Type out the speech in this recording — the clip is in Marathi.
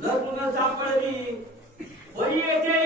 लग्न सापडली पै येते